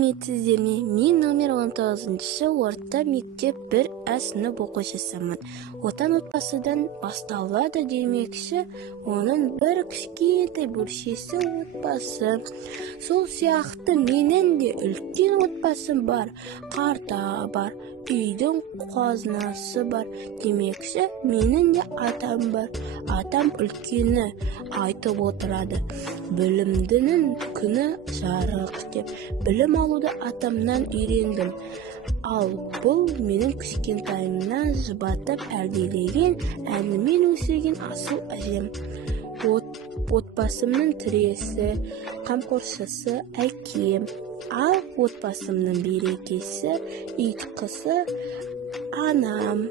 Сіздерме, мен номер 19-шы орта мектеп 1А сынып оқушысымын. Отан отбасыдан басталады демекші, оның бір кішкентай бөлшесі отбасы. Сол сияқты менің де үлкен отбасым бар, қарта бар, үйдің қазынасы бар. Демекші, менің де атам бар. Атам үлкені айтып отырады. Білімдінің күні жарық деп. Білім алуды атамнан үйрендім. Ал бұл менің кішкентайымнан жұбатып тәрбиелеген, әнімен өсірген асыл әжем. Отбасымның тіресі, қамқоршысы әкем. Ал отбасымның берекесі, ұйытқысы анам.